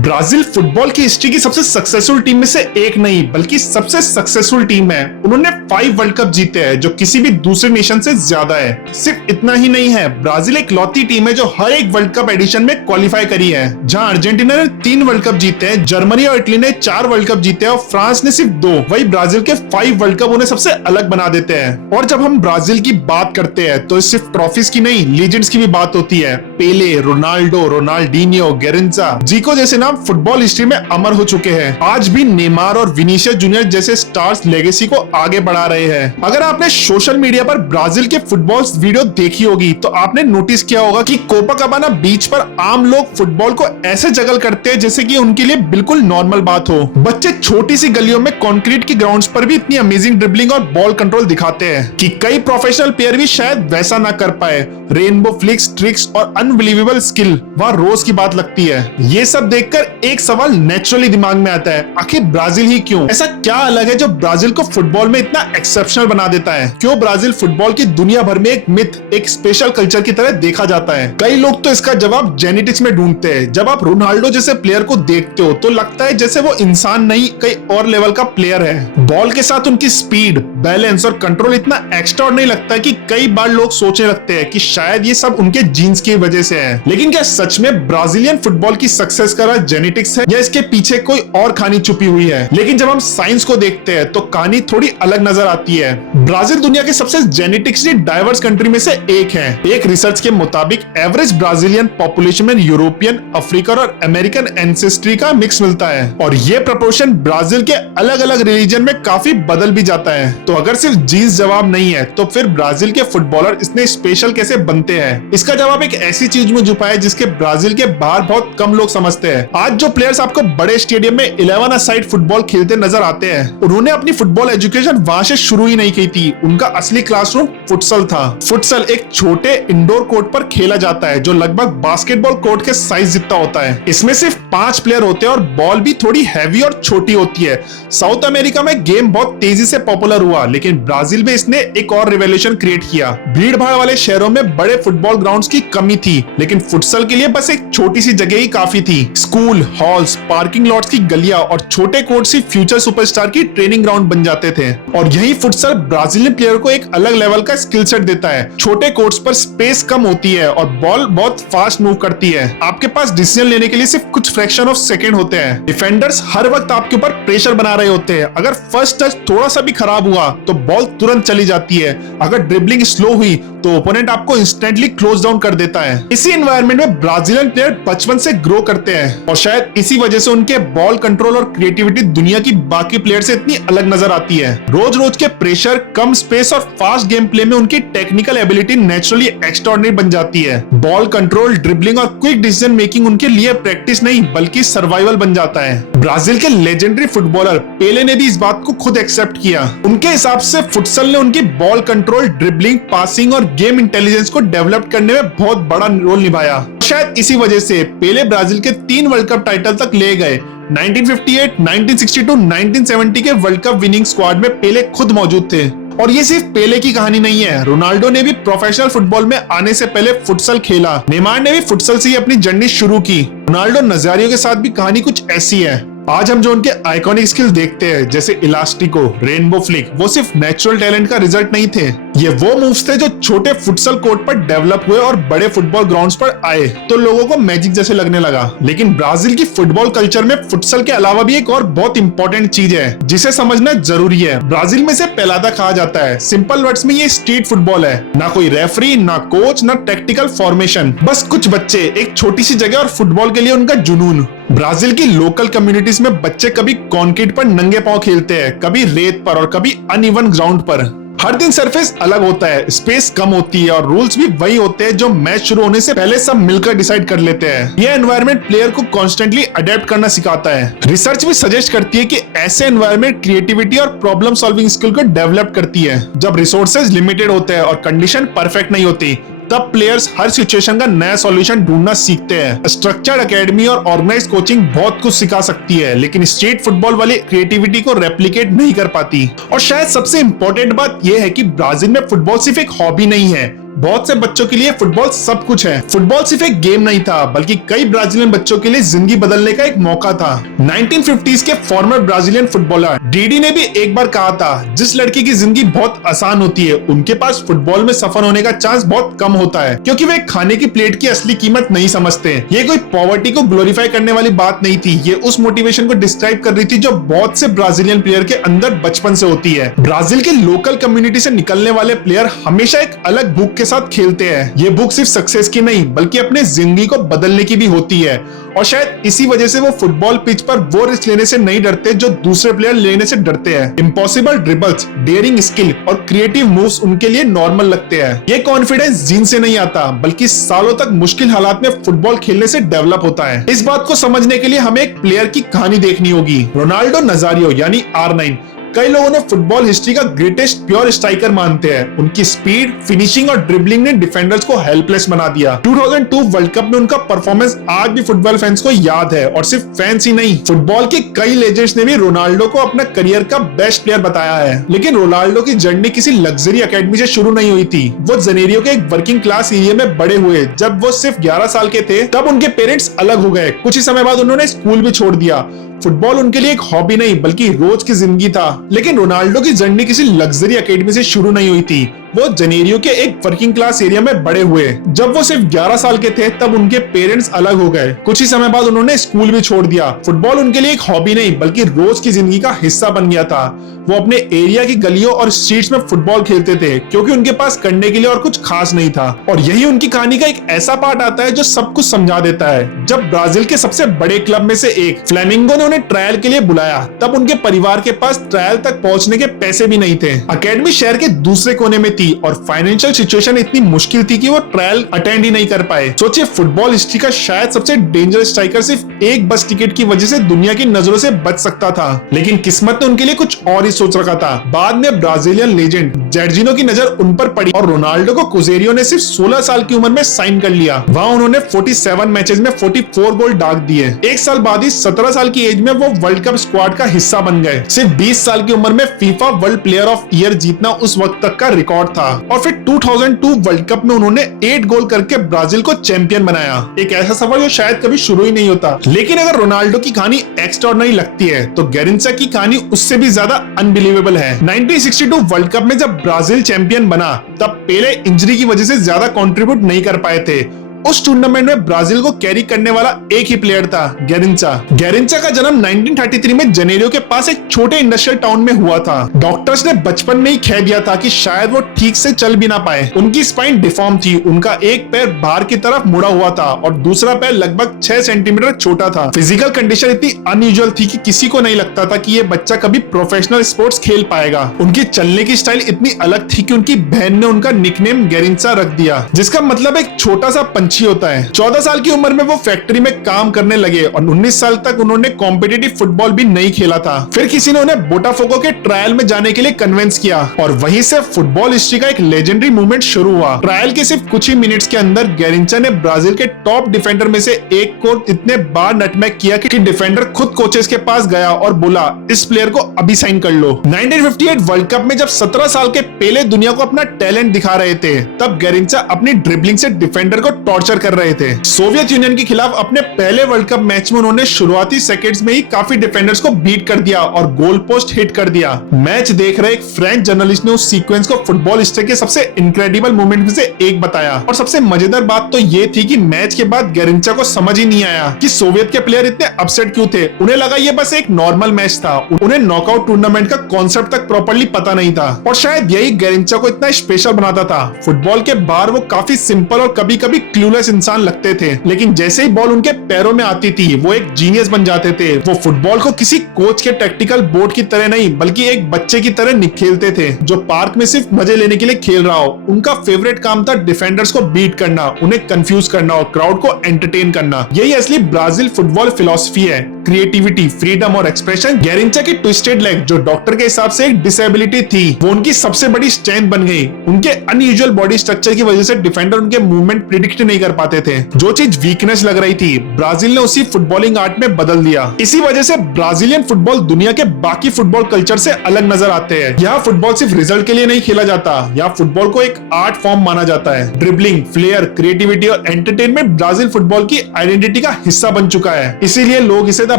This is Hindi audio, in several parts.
ब्राजील फुटबॉल की हिस्ट्री की सबसे सक्सेसफुल टीम में से एक नहीं बल्कि सबसे सक्सेसफुल टीम है। उन्होंने 5 वर्ल्ड कप जीते हैं, जो किसी भी दूसरे नेशन से ज्यादा है। सिर्फ इतना ही नहीं है, ब्राजील एक लौती टीम है जो हर एक वर्ल्ड कप एडिशन में क्वालिफाई करी है। जहां अर्जेंटीना ने 3 वर्ल्ड कप जीते हैं, जर्मनी और इटली ने 4 वर्ल्ड कप जीते हैं और फ्रांस ने सिर्फ 2। वही ब्राजील के 5 वर्ल्ड कप उन्हें सबसे अलग बना देते हैं। और जब हम ब्राजील की बात करते हैं तो सिर्फ ट्रॉफीज की नहीं, लीजेंड्स की भी बात होती है। पेले, रोनाल्डो, रोनाल्डीनियो, गेरिंजा, जीको जैसे नाम फुटबॉल हिस्ट्री में अमर हो चुके हैं। आज भी नेमार और विनीसियस जूनियर जैसे स्टार्स लेगेसी को आगे बढ़ा रहे हैं। अगर आपने सोशल मीडिया पर ब्राजील के फुटबॉल वीडियो देखी होगी तो आपने नोटिस किया होगा कि कोपाकाबाना बीच पर आम लोग फुटबॉल को ऐसे जगल करते हैं जैसे कि उनके लिए बिल्कुल नॉर्मल बात हो। बच्चे छोटी सी गलियों में कंक्रीट की ग्राउंड्स पर भी इतनी अमेजिंग ड्रिबलिंग और बॉल कंट्रोल दिखाते हैं कि कई प्रोफेशनल प्लेयर भी शायद वैसा ना कर पाए। रेनबो फ्लिक्स, ट्रिक्स और अनबिलीवेबल स्किल वहां रोज की बात लगती है। ये सब देखकर एक सवाल नेचुरली दिमाग में आता है, आखिर ब्राजील ही क्यों? ऐसा क्या अलग है जो ब्राजील को फुटबॉल में इतना एक्सेप्शनल बना देता है? क्यों ब्राजील फुटबॉल की दुनिया भर में एक मिथ, एक स्पेशल कल्चर की तरह देखा जाता है? कई लोग तो इसका जवाब जेनेटिक्स में ढूंढते हैं। जब आप रोनाल्डो जैसे प्लेयर को देखते हो तो लगता है जैसे वो इंसान नहीं, कई और लेवल का प्लेयर है। बॉल के साथ उनकी स्पीड, बैलेंस और कंट्रोल इतना एक्स्ट्राऑर्डिनरी लगता है कि कई बार लोग सोचने लगते हैं कि शायद ये सब उनके जीन्स की वजह से है। लेकिन क्या सच में ब्राजीलियन फुटबॉल की सक्सेस का राज जेनेटिक्स है या इसके पीछे कोई और कहानी छुपी हुई है? लेकिन जब हम साइंस को देखते हैं तो कहानी थोड़ी अलग नजर आती है। ब्राजील दुनिया के सबसे जेनेटिक्सली डाइवर्स कंट्री में से एक है। एक रिसर्च के मुताबिक एवरेज ब्राजीलियन पॉपुलेशन में यूरोपियन, अफ्रीकन और अमेरिकन एंसेस्ट्री का मिक्स मिलता है और ये प्रोपोर्शन ब्राजील के अलग अलग रिलीजन में काफी बदल भी जाता है। तो अगर सिर्फ जीन्स जवाब नहीं है तो फिर ब्राजील के फुटबॉलर इतने स्पेशल कैसे बनते हैं? इसका जवाब एक ऐसी चीज में छुपा है जिसके ब्राजील के बाहर बहुत कम लोग समझते हैं। आज जो प्लेयर्स आपको बड़े स्टेडियम में 11 साइड फुटबॉल खेलते नजर आते हैं, उन्होंने अपनी फुटबॉल एजुकेशन वहां से शुरू ही नहीं की थी। उनका असली क्लासरूम फुटसल था। फुटसल एक छोटे इंडोर कोर्ट पर खेला जाता है जो लगभग बास्केटबॉल कोर्ट के साइज जितना होता है। इसमें सिर्फ 5 प्लेयर होते हैं और बॉल भी थोड़ी हैवी और छोटी होती है। साउथ अमेरिका में गेम बहुत तेजी से पॉपुलर हुआ, लेकिन ब्राजील में इसने एक और रिवॉल्यूशन क्रिएट किया। भीड़ भाड़ वाले शहरों में बड़े फुटबॉल ग्राउंड्स की कमी थी, लेकिन फुटसल के लिए बस एक छोटी सी जगह ही काफी थी। स्कूल, हॉल्स, पार्किंग लॉट्स की गलियां और छोटे कोर्ट ही फ्यूचर सुपरस्टार की ट्रेनिंग ग्राउंड बन जाते थे। और यही फुटसल ब्राजीलियन प्लेयर को एक अलग लेवल का स्किल सेट देता है। छोटे कोर्ट्स पर स्पेस कम होती है और बॉल बहुत फास्ट मूव करती है। आपके पास डिसीजन लेने के लिए सिर्फ कुछ फ्रैक्शन ऑफ सेकंड होते हैं। डिफेंडर्स हर वक्त आपके ऊपर प्रेशर बना रहे होते हैं। अगर फर्स्ट टच थोड़ा सा भी खराब हुआ तो बॉल तुरंत चली जाती है। अगर ड्रिबलिंग स्लो हुई तो ओपोनेंट आपको इंस्टेंटली क्लोज डाउन कर देता है। इसी एनवायरनमेंट में ब्राजीलियन प्लेयर बचपन से ग्रो करते हैं और शायद इसी वजह से उनके बॉल कंट्रोल और क्रिएटिविटी दुनिया की बाकी प्लेयर से इतनी अलग नजर आती है। रोज रोज के प्रेशर, कम स्पेस और फास्ट गेम प्ले में उनकी टेक्निकल एबिलिटी नेचुरली एक्स्ट्राऑर्डिनरी बन जाती है। बॉल कंट्रोल, ड्रिबलिंग और क्विक डिसीजन मेकिंग उनके लिए प्रैक्टिस नहीं बल्कि सर्वाइवल बन जाता है। ब्राजील के लेजेंडरी फुटबॉलर पेले ने भी इस बात को खुद एक्सेप्ट किया। उनके हिसाब से फुटसल ने उनकी बॉल कंट्रोल, ड्रिबलिंग, पासिंग और गेम इंटेलिजेंस को डेवलप करने में बहुत बड़ा रोल निभाया। शायद इसी वजह से पेले ब्राजील के 3 वर्ल्ड कप टाइटल तक ले गए। 1958, 1962, 1970 के वर्ल्ड कप विनिंग स्क्वाड में पेले खुद मौजूद थे। और ये सिर्फ पेले की कहानी नहीं है, रोनाल्डो ने भी प्रोफेशनल फुटबॉल में आने से पहले फुटसल खेला। नेमार ने भी फुटसल से ही अपनी जर्नी शुरू की। रोनाल्डो नजारियो के साथ भी कहानी कुछ ऐसी है। आज हम जो उनके आइकॉनिक स्किल्स देखते हैं जैसे इलास्टिको, रेनबो फ्लिक, वो सिर्फ नेचुरल टैलेंट का रिजल्ट नहीं थे। ये वो मूव्स थे जो छोटे फुटसल कोर्ट पर डेवलप हुए और बड़े फुटबॉल ग्राउंड्स पर आए तो लोगों को मैजिक जैसे लगने लगा। लेकिन ब्राजील की फुटबॉल कल्चर में फुटसल के अलावा भी एक और बहुत इंपॉर्टेंट चीज है जिसे समझना जरूरी है। ब्राजील में से पेलादा कहा जाता है। सिंपल वर्ड्स में ये स्ट्रीट फुटबॉल है। ना कोई रेफरी, ना कोच, ना टेक्टिकल फॉर्मेशन, बस कुछ बच्चे, एक छोटी सी जगह और फुटबॉल के लिए उनका जुनून। ब्राजील की लोकल कम्युनिटीज में बच्चे कभी कंक्रीट पर नंगे पांव खेलते हैं, कभी रेत पर और कभी अनइवन ग्राउंड पर। हर दिन सरफेस अलग होता है, स्पेस कम होती है और रूल्स भी वही होते हैं जो मैच शुरू होने से पहले सब मिलकर डिसाइड कर लेते हैं। यह एनवायरनमेंट प्लेयर को कॉन्स्टेंटली अडेप्ट करना सिखाता है। रिसर्च भी सजेस्ट करती है कि ऐसे एनवायरनमेंट क्रिएटिविटी और प्रॉब्लम सॉल्विंग स्किल को डेवलप करती है। जब रिसोर्सेज लिमिटेड होते हैं और कंडीशन परफेक्ट नहीं होती तब प्लेयर्स हर सिचुएशन का नया सॉल्यूशन ढूंढना सीखते हैं। स्ट्रक्चर्ड एकेडमी और ऑर्गेनाइज कोचिंग बहुत कुछ सिखा सकती है, लेकिन स्ट्रीट फुटबॉल वाली क्रिएटिविटी को रेप्लिकेट नहीं कर पाती। और शायद सबसे इंपॉर्टेंट बात यह है कि ब्राजील में फुटबॉल सिर्फ एक हॉबी नहीं है बहुत से बच्चों के लिए फुटबॉल सब कुछ है। फुटबॉल सिर्फ एक गेम नहीं था, बल्कि कई ब्राजीलियन बच्चों के लिए जिंदगी बदलने का एक मौका था। 1950s के फॉर्मर ब्राजीलियन फुटबॉलर डीडी ने भी एक बार कहा था, जिस लड़की की जिंदगी बहुत आसान होती है, उनके पास फुटबॉल में सफल होने का चांस बहुत कम होता है, क्योंकि वे खाने की प्लेट की असली कीमत नहीं समझते। ये कोई पॉवर्टी को ग्लोरीफाई करने वाली बात नहीं थी, ये उस मोटिवेशन को डिस्क्राइब कर रही थी जो बहुत से ब्राजीलियन प्लेयर के अंदर बचपन से होती है। ब्राजील के लोकल कम्युनिटी से निकलने वाले प्लेयर हमेशा एक अलग भूख के साथ खेलते हैं। ये भूख सिर्फ सक्सेस की नहीं, बल्कि अपने जिंदगी को बदलने की भी होती है, और शायद इसी वजह से वो फुटबॉल पिच पर वो रिस्क लेने से नहीं डरते जो दूसरे प्लेयर लेने से डरते हैं। इम्पॉसिबल ड्रिबल्स, डेयरिंग स्किल और क्रिएटिव मूव्स उनके लिए नॉर्मल लगते हैं। ये कॉन्फिडेंस जीन से नहीं आता, बल्कि सालों तक मुश्किल हालात में फुटबॉल खेलने से डेवलप होता है। इस बात को समझने के लिए हमें एक प्लेयर की कहानी देखनी होगी, रोनाल्डो नजारियो यानी R9। कई लोगों ने फुटबॉल हिस्ट्री का ग्रेटेस्ट प्योर स्ट्राइकर मानते हैं। उनकी स्पीड, फिनिशिंग और ड्रिबलिंग ने डिफेंडर्स को हेल्पलेस बना दिया। 2002 वर्ल्ड कप में उनका परफॉर्मेंस आज भी फुटबॉल फैंस को याद है, और सिर्फ फैंस ही नहीं, फुटबॉल के कई लेजेंड्स ने भी रोनाल्डो को अपना करियर का बेस्ट प्लेयर बताया है। लेकिन रोनाल्डो की जर्नी किसी लग्जरी एकेडमी से शुरू नहीं हुई थी। वो जेनेरियो के एक वर्किंग क्लास एरिया में बड़े हुए। जब वो सिर्फ 11 साल के थे, तब उनके पेरेंट्स अलग हो गए। कुछ ही समय बाद उन्होंने स्कूल भी छोड़ दिया। फुटबॉल उनके लिए एक हॉबी नहीं, बल्कि रोज की जिंदगी था। लेकिन रोनाल्डो की जर्नी किसी लग्जरी एकेडमी से शुरू नहीं हुई थी। वो जेनेरियो के एक वर्किंग क्लास एरिया में बड़े हुए। जब वो सिर्फ 11 साल के थे, तब उनके पेरेंट्स अलग हो गए। कुछ ही समय बाद उन्होंने स्कूल भी छोड़ दिया। फुटबॉल उनके लिए एक हॉबी नहीं, बल्कि रोज की जिंदगी का हिस्सा बन गया था। वो अपने एरिया की गलियों और स्ट्रीट्स में फुटबॉल खेलते थे, क्योंकि उनके पास करने के लिए और कुछ खास नहीं था। और यही उनकी कहानी का एक ऐसा पार्ट आता है जो सब कुछ समझा देता है। जब ब्राजील के सबसे बड़े क्लब में से एक फ्लेमिंगो ने उन्हें ट्रायल के लिए बुलाया, तब उनके परिवार के पास ट्रायल तक पहुंचने के पैसे भी नहीं थे। अकेडमी शहर के दूसरे कोने में थी, और फाइनेंशियल सिचुएशन इतनी मुश्किल थी कि वो ट्रायल अटेंड ही नहीं कर पाए। सोचिए, फुटबॉल हिस्ट्री का शायद सबसे डेंजरस स्ट्राइकर सिर्फ एक बस टिकट की वजह से दुनिया की नजरों से बच सकता था। लेकिन किस्मत ने उनके लिए कुछ और ही सोच रखा था। बाद में ब्राजीलियन लेजेंड जॉर्जिनो की नजर उन पर पड़ी, और रोनाल्डो को कुजेरियो ने सिर्फ 16 साल की उम्र में साइन कर लिया। वहां उन्होंने 47 मैचेस में 44 गोल दाग दिए। एक साल बाद ही 17 साल की एज में वो वर्ल्ड कप स्क्वाड का हिस्सा बन गए। सिर्फ 20 साल की उम्र में FIFA world player of year जीतना उस वक्त तक का रिकॉर्ड था। और फिर 2002 वर्ल्ड कप में उन्होंने 8 गोल करके ब्राजील को चैंपियन बनाया। एक ऐसा सफर जो शायद कभी शुरू ही नहीं होता। लेकिन अगर रोनाल्डो की कहानी एक्स्ट्राऑर्डिनरी लगती है, तो गेरिंचा की कहानी उससे भी ज्यादा अनबिलीवेबल है। 1962 वर्ल्ड कप में जब ब्राजील चैंपियन बना, तब पेले इंजरी की वजह से ज्यादा कंट्रीब्यूट नहीं कर पाए थे। उस टूर्नामेंट में ब्राजील को कैरी करने वाला एक ही प्लेयर था, गेरिंचा। गेरिंचा का जन्म 1933 में जेनेरियो के पास एक छोटे इंडस्ट्रियल टाउन में हुआ था। डॉक्टर्स ने बचपन में ही कह दिया था कि शायद वो ठीक से चल भी ना पाए। उनकी स्पाइन डिफॉर्म थी, उनका एक पैर बाहर की तरफ मुड़ा हुआ था और दूसरा पैर लगभग 6 सेंटीमीटर छोटा था। फिजिकल कंडीशन इतनी अनयूजुअल थी कि किसी को नहीं लगता था कि ये बच्चा कभी प्रोफेशनल स्पोर्ट्स खेल पाएगा। उनकी चलने की स्टाइल इतनी अलग थी कि उनकी बहन ने उनका निकनेम गेरिंचा रख दिया, जिसका मतलब एक छोटा सा होता है। 14 साल की उम्र में वो फैक्ट्री में काम करने लगे, और 19 साल तक उन्होंने कॉम्पिटिटिव फुटबॉल भी नहीं खेला था। फिर किसी ने उन्हें बोटाफोगो के ट्रायल में जाने के लिए कन्विंस किया, और वहीं से फुटबॉल हिस्ट्री का एक लेजेंडरी मूवमेंट शुरू हुआ। ट्रायल के सिर्फ कुछ ही मिनट्स के अंदर गेरिंचा ने ब्राजील के टॉप डिफेंडर में से एक को इतने बार नटमैग किया कि डिफेंडर खुद कोचेस के पास गया और बोला, इस प्लेयर को अभी साइन कर लो। 1958 वर्ल्ड कप में जब 17 साल के पेले दुनिया को अपना टैलेंट दिखा रहे थे, तब गेरिंचा अपनी ड्रिबलिंग से डिफेंडर को टॉर्चर कर रहे थे। सोवियत यूनियन के खिलाफ अपने पहले वर्ल्ड कप मैच में उन्होंने शुरुआती सेकंड्स में ही काफी डिफेंडर्स को बीट कर दिया और गोल पोस्ट हिट कर दिया। मैच देख रहे एक फ्रेंच जर्नलिस्ट ने उस सीक्वेंस को फुटबॉल हिस्ट्री के सबसे इनक्रेडिबल मोमेंट में से एक बताया। और सबसे मजेदार बात तो ये थी कि मैच के बाद गेरिंचा को समझ ही नहीं आया कि सोवियत के प्लेयर इतने अपसेट क्यों थे। उन्हें लगा ये बस एक नॉर्मल मैच था। उन्हें नॉकआउट टूर्नामेंट का कॉन्सेप्ट तक प्रॉपर्ली पता नहीं था, और शायद यही गेरिंचा को इतना स्पेशल बनाता था। फुटबॉल के बाहर वो काफी सिंपल और कभी कभी क्लूलेस इंसान लगते थे, लेकिन जैसे ही बॉल उनके पैरों में आती थी, वो एक जीनियस बन जाते थे। वो फुटबॉल को किसी कोच के टैक्टिकल बोर्ड की तरह नहीं, बल्कि एक बच्चे की तरह खेलते थे, जो पार्क में सिर्फ मजे लेने के लिए खेल रहा हो। उनका फेवरेट काम था डिफेंडर्स को बीट करना, उन्हें कंफ्यूज करना और क्राउड को एंटरटेन करना। यही असली ब्राजील फुटबॉल फिलॉसफी है। क्रिएटिविटी, फ्रीडम और एक्सप्रेशन। गैरिंचा की ट्विस्टेड लेग, जो डॉक्टर के हिसाब से एक डिसेबिलिटी थी, वो उनकी सबसे बड़ी स्ट्रेंथ बन गई। उनके अनयूजुअल बॉडी स्ट्रक्चर की वजह से डिफेंडर उनके मूवमेंट प्रिडिक्ट नहीं कर पाते थे। जो चीज वीकनेस लग रही थी, ब्राजील ने उसी फुटबॉलिंग आर्ट में बदल दिया। इसी वजह से ब्राजीलियन फुटबॉल दुनिया के बाकी फुटबॉल कल्चर से अलग नजर आते हैं। यहाँ फुटबॉल सिर्फ रिजल्ट के लिए नहीं खेला जाता, यहाँ फुटबॉल को एक आर्ट फॉर्म माना जाता है। ड्रिबलिंग, फ्लेयर, क्रिएटिविटी और एंटरटेनमेंट ब्राजील फुटबॉल की आइडेंटिटी का हिस्सा बन चुका है। इसीलिए लोग इसे द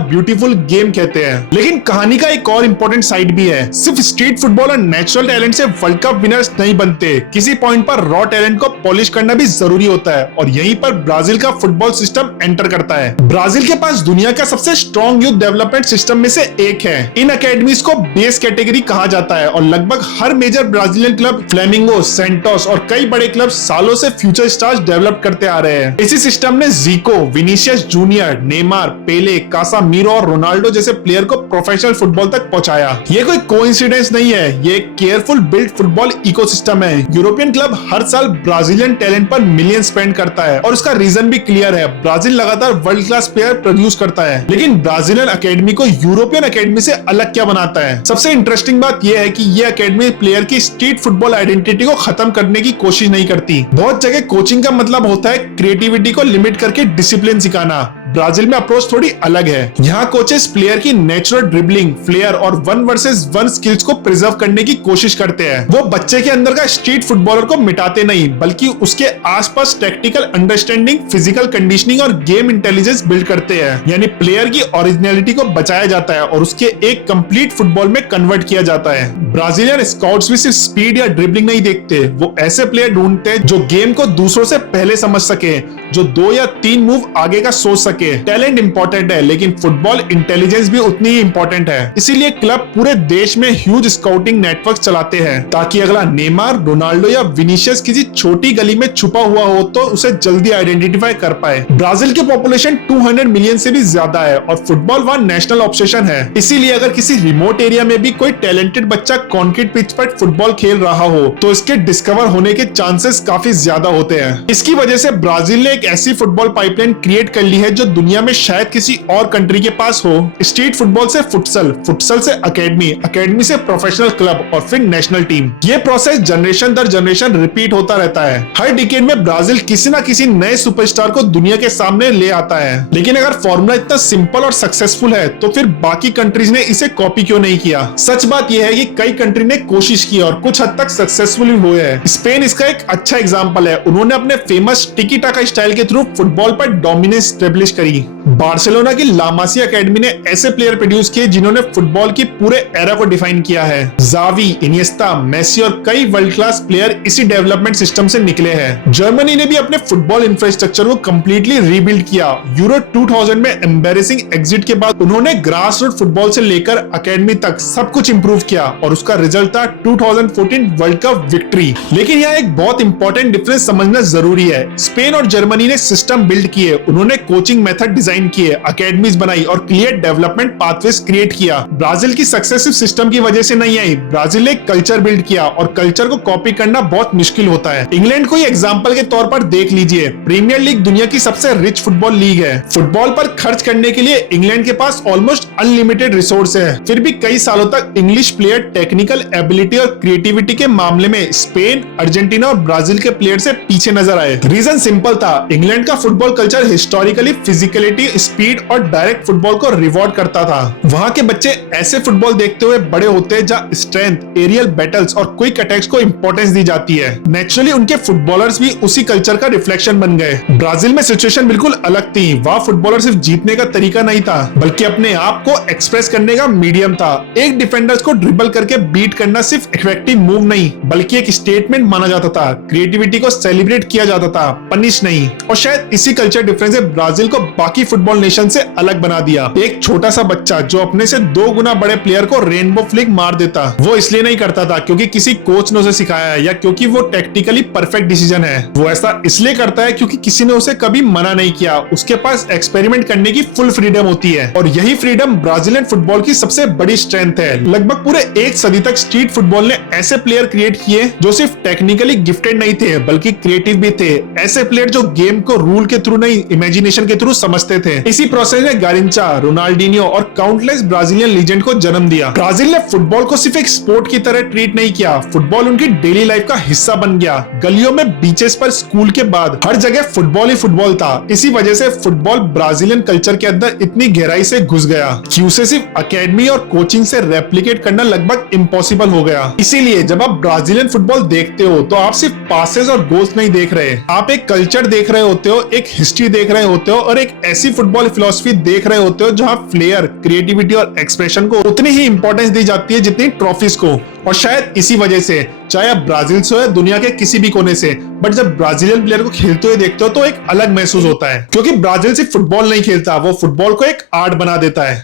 ब्यूटीफुल गेम कहते हैं। लेकिन कहानी का एक और इम्पोर्टेंट साइड भी है। सिर्फ स्ट्रीट फुटबॉल और नेचुरल टैलेंट से वर्ल्ड कप विनर्स नहीं बनते। किसी पॉइंट पर रॉ टैलेंट को पॉलिश करना भी जरूरी होता है, और यहीं पर ब्राजील का फुटबॉल सिस्टम एंटर करता है। ब्राजील के पास दुनिया का सबसे स्ट्रॉन्ग यूथ डेवलपमेंट सिस्टम में से एक है। इन अकेडमीज को बेस कैटेगरी कहा जाता है, और लगभग हर major Brazilian club, Flamengo, Santos और कई बड़े क्लब सालों से फ्यूचर स्टार्स डेवलप करते आ रहे हैं। इसी सिस्टम ने जीको, विनीसियस जूनियर, नेमार, पेले, कासामीरो और रोनाल्डो जैसे प्लेयर को प्रोफेशनल फुटबॉल तक पहुंचाया। ये कोई कोइंसिडेंस नहीं है, ये एक केयरफुल बिल्ड फुटबॉल इकोसिस्टम है। यूरोपियन क्लब हर साल ब्राजीलियन टैलेंट पर मिलियन स्पेंड करता है, और उसका रीजन भी क्लियर है। ब्राजील लगातार वर्ल्ड क्लास प्लेयर प्रोड्यूस करता है। लेकिन ब्राजीलियन अकेडमी को यूरोपियन अकेडमी से अलग क्या बनाता है? सबसे इंटरेस्टिंग बात यह है कि यह अकेडमी प्लेयर की स्ट्रीट फुटबॉल आइडेंटिटी को खत्म करने की कोशिश नहीं करती। बहुत जगह कोचिंग का मतलब होता है क्रिएटिविटी को लिमिट करके डिसिप्लिन सिखाना। ब्राजील में अप्रोच थोड़ी अलग है। यहाँ कोचेस प्लेयर की नेचुरल ड्रिबलिंग, फ्लेयर और 1 वर्सेस 1 स्किल्स को प्रिजर्व करने की कोशिश करते हैं। वो बच्चे के अंदर का स्ट्रीट फुटबॉलर को मिटाते नहीं, बल्कि उसके आसपास टेक्निकल अंडरस्टैंडिंग, फिजिकल कंडीशनिंग और गेम इंटेलिजेंस बिल्ड करते हैं। यानी प्लेयर की ओरिजिनलिटी को बचाया जाता है और उसके एक कंप्लीट फुटबॉल में कन्वर्ट किया जाता है। ब्राजीलियन स्काउट्स भी सिर्फ स्पीड या ड्रिबलिंग नहीं देखते, वो ऐसे प्लेयर ढूंढते हैं जो गेम को दूसरों से पहले समझ सके, जो 2 या 3 मूव आगे का सोच सके। टैलेंट इंपॉर्टेंट है, लेकिन फुटबॉल इंटेलिजेंस भी उतनी ही इंपॉर्टेंट है। इसीलिए क्लब पूरे देश में ह्यूज स्काउटिंग नेटवर्क चलाते हैं, ताकि अगला नेमार, रोनाल्डो या विनीसियस किसी छोटी गली में छुपा हुआ हो तो उसे जल्दी आइडेंटिफाई कर पाए। ब्राजील की पॉपुलेशन 200 मिलियन से भी ज्यादा है, और फुटबॉल वहाँ नेशनल ऑब्सेशन है। इसीलिए अगर किसी रिमोट एरिया में भी कोई टैलेंटेड बच्चा कॉन्क्रीट पिच पर फुटबॉल खेल रहा हो, तो इसके डिस्कवर होने के चांसेस काफी ज्यादा होते हैं। इसकी वजह से ब्राजील ने एक ऐसी फुटबॉल पाइपलाइन क्रिएट कर ली है जो दुनिया में शायद किसी और कंट्री के पास हो। स्ट्रीट फुटबॉल से फुटसल, फुटसल से अकेडमी, अकेडमी से प्रोफेशनल क्लब और फिर नेशनल टीम। ये प्रोसेस जनरेशन दर जनरेशन रिपीट होता रहता है। हर डिकेड में ब्राजील किसी न किसी नए सुपरस्टार को दुनिया के सामने ले आता है। लेकिन अगर फॉर्मूला इतना सिंपल और सक्सेसफुल है, तो फिर बाकी कंट्रीज ने इसे कॉपी क्यों नहीं किया? सच बात यह है कि कई कंट्री ने कोशिश की और कुछ हद तक सक्सेसफुल हुए हैं। स्पेन इसका एक अच्छा एग्जांपल है। उन्होंने अपने फेमस टिकी टाका स्टाइल के थ्रू फुटबॉल पर डोमिनेंस स्टैब्लिश करी। बार्सिलोना की लामासिया अकेडमी ने ऐसे प्लेयर प्रोड्यूस किए जिन्होंने फुटबॉल की पूरे एरा को डिफाइन किया है। जावी, इनिएस्टा, मेसी और कई वर्ल्ड क्लास प्लेयर इसी डेवलपमेंट सिस्टम से निकले हैं। जर्मनी ने भी अपने फुटबॉल इंफ्रास्ट्रक्चर को कंप्लीटली रीबिल्ड किया। यूरो 2000 में एम्बैरेसिंग एग्जिट के बाद उन्होंने ग्रास रूट फुटबॉल से लेकर अकेडमी तक सब कुछ इंप्रूव किया, और उसका रिजल्ट था 2014 वर्ल्ड कप विक्ट्री। लेकिन यहाँ एक बहुत इंपॉर्टेंट डिफरेंस समझना जरूरी है। स्पेन और जर्मनी ने सिस्टम बिल्ड किए, उन्होंने कोचिंग मेथड डिजाइन किए, अकेडमीज बनाई और क्लियर डेवलपमेंट पाथवेज क्रिएट किया। ब्राजील की सक्सेस सिर्फ सिस्टम की वजह से नहीं आई, ब्राजील ने कल्चर बिल्ड किया, और कल्चर को कॉपी करना बहुत मुश्किल होता है। इंग्लैंड को एग्जांपल के तौर पर देख लीजिए। प्रीमियर लीग दुनिया की सबसे रिच फुटबॉल लीग है। फुटबॉल पर खर्च करने के लिए इंग्लैंड के पास ऑलमोस्ट अनलिमिटेड रिसोर्स है। फिर भी कई सालों तक इंग्लिश प्लेयर टेक्निकल एबिलिटी और क्रिएटिविटी के मामले में स्पेन, अर्जेंटीना और ब्राजील के प्लेयर से पीछे नजर आए। रीजन सिंपल था, इंग्लैंड का football culture historically physicality, speed और डायरेक्ट फुटबॉल को रिवॉर्ड करता था। वहां के बच्चे ऐसे फुटबॉल देखते हुए बड़े होते हैं जहां स्ट्रेंथ, एरियल बैटल्स और क्विक अटैक्स को इंपॉर्टेंस दी जाती है। नेचुरली उनके फुटबॉलर्स भी उसी कल्चर का रिफ्लेक्शन बन गए। ब्राजील में सिचुएशन बिल्कुल अलग थी। वहां फुटबॉलर सिर्फ जीतने का तरीका नहीं था, बल्कि अपने आप को एक्सप्रेस करने का मीडियम था। एक डिफेंडर्स को ड्रिबल करके बीट करना सिर्फ इफेक्टिव मूव नहीं, बल्कि एक स्टेटमेंट माना जाता था। क्रिएटिविटी को सेलिब्रेट किया जाता था, पनिश नहीं। और शायद इसी कल्चर डिफरेंस ने ब्राजील को बाकी फुटबॉल नेशन से अलग बना दिया। एक छोटा सा बच्चा जो अपने से 2 गुना बड़े प्लेयर को रेनबो फ्लिक मार देता, वो इसलिए नहीं करता था क्योंकि किसी कोच ने उसे सिखाया है या क्योंकि वो टेक्निकली परफेक्ट डिसीजन है। वो ऐसा इसलिए करता है क्योंकि किसी ने उसे कभी मना नहीं किया। उसके पास एक्सपेरिमेंट करने की फुल फ्रीडम होती है, और यही फ्रीडम ब्राजीलियन फुटबॉल की सबसे बड़ी स्ट्रेंथ है। लगभग पूरे 1 सदी तक स्ट्रीट फुटबॉल ने ऐसे प्लेयर क्रिएट किए जो सिर्फ टेक्निकली गिफ्टेड नहीं थे, बल्कि क्रिएटिव भी थे। ऐसे प्लेयर जो गेम को रूल के थ्रू नहीं, इमेजिनेशन के थ्रू समझते थे। इसी प्रोसेस में गारिंचा, रोनाल्डिनियो और काउंटलेस ब्राजीलियन लीजेंड को जन्म दिया। ब्राजील ने फुटबॉल को सिर्फ एक स्पोर्ट की तरह ट्रीट नहीं किया, फुटबॉल उनकी डेली लाइफ का हिस्सा बन गया। गलियों में, बीचेस पर, स्कूल के बाद हर जगह फुटबॉल ही फुटबॉल था। इसी वजह से फुटबॉल ब्राजीलियन कल्चर के अंदर इतनी गहराई से घुस गया कि उसे सिर्फ एकेडमी और कोचिंग से रेप्लिकेट करना लगभग इम्पॉसिबल हो गया। इसीलिए जब आप ब्राजीलियन फुटबॉल देखते हो तो आप सिर्फ पासेस और गोल्स नहीं देख रहे, आप एक कल्चर देख रहे होते हो, एक हिस्ट्री देख रहे होते हो और एक ऐसी फुटबॉल फिलॉसफी देख रहे होते हो जहां फ्लेयर, क्रिएटिविटी और एक्सप्रेशन को उतनी ही इंपॉर्टेंस दी जाती है जितनी ट्रॉफीज को। और शायद इसी वजह से, चाहे आप ब्राजील से हो या दुनिया के किसी भी कोने से, बट जब ब्राजीलियन प्लेयर को खेलते हुए देखते हो तो एक अलग महसूस होता है, क्योंकि ब्राजील सिर्फ फुटबॉल नहीं खेलता, वो फुटबॉल को एक आर्ट बना देता है।